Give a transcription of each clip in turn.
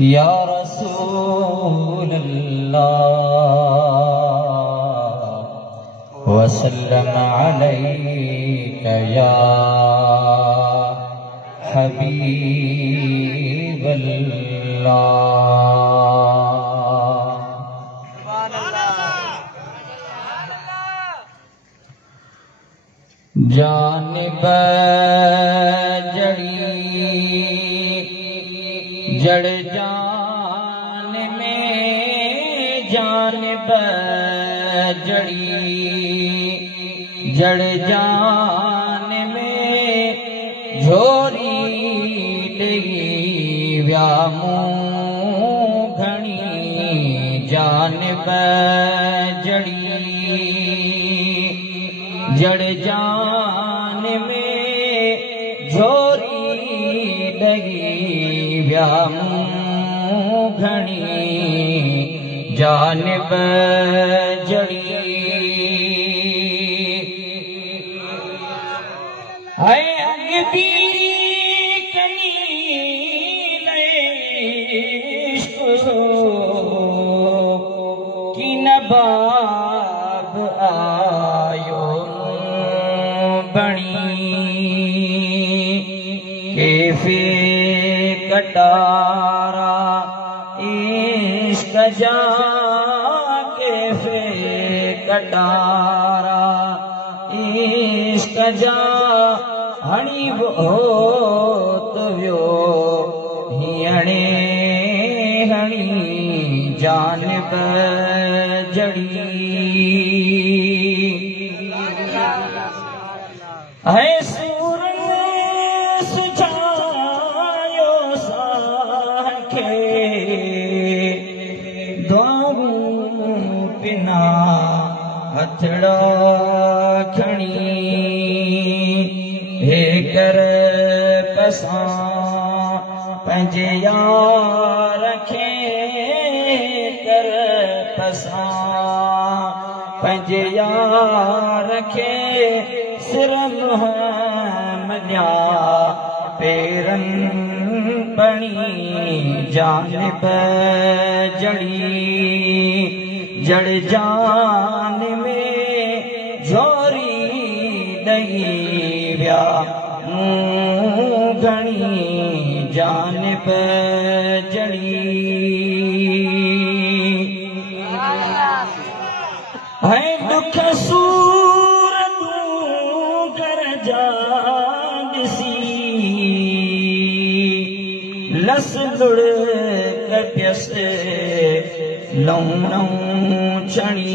या रसूल अल्लाह वसल्लम अलैका या हबीब अल्लाह। जानिब जड़ जान में जानिब जड़ जान में झोरी लगी व्यामू घणी जानिब जड़ जान में झोरी लगी व्यामू घणी जानिब जड़ी है अगदी कमीले इश्क की नबाब आयो बणी कैफे कटारा इश्क जा कैफे कटारा इश्क जा हणी होत व्यो हियणे हणी जानिब जड़ी है सूरन सुझायो साखे दुआऊं बिना हथड़ा खणी हे कर पसां पंहिंजे यार खे कर पसां पंहिंजे यार खे सिर मञा पेरन बणी जानिब जड़ जान में झोरी लगी व्या घणी जानिब जड़ी है दुख सूर तूं कर जा ॾिसी लस लुड़ कपियस लौणऊं छणी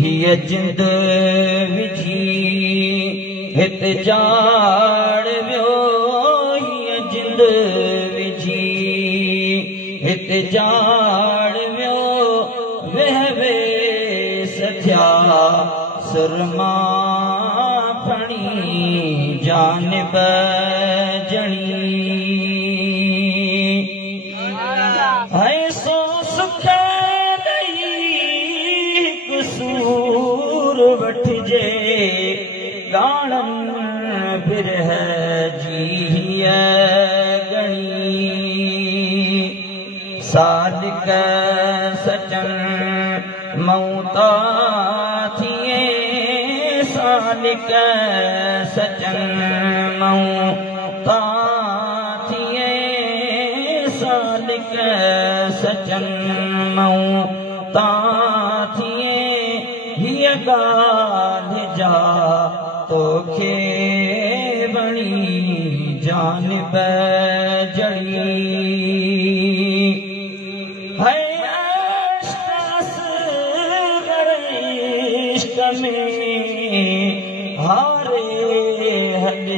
हीअ जिंद विझी हित जाड़ वियो हीअ जिंद विझी हित जाड़ वियो वेह वे सथिया सुरमा फणी जानिब जड़ी है सो सुख ॾई कसूर वठिजे गाणन बिरह जी गणी सादिक सचन मौता थिए सादिक सचन मौता थिए सादिक सचन मौता थिए हीअ ॻाल्हि जा तोखे बणी जानिब जड़ी है इश्क में हारे हज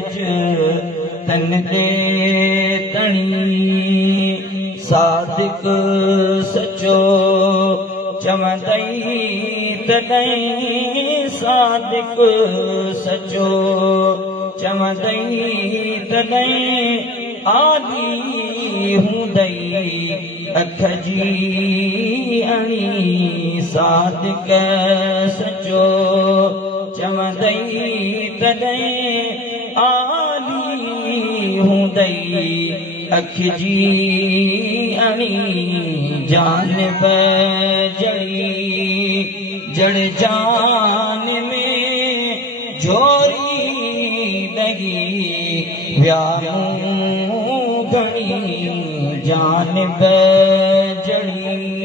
तन दे तणी सादिक सचो चवंदई तॾहिं सादिक सचो चवंदई तॾहिं आदि हूंदई अख जी अणी सादिक सचो चवंदई तॾहिं आदि हूंदई अख जी अणी जानब जड़ी जड़ जान में जोरी दगी व्यामू घणी जानब जड़ी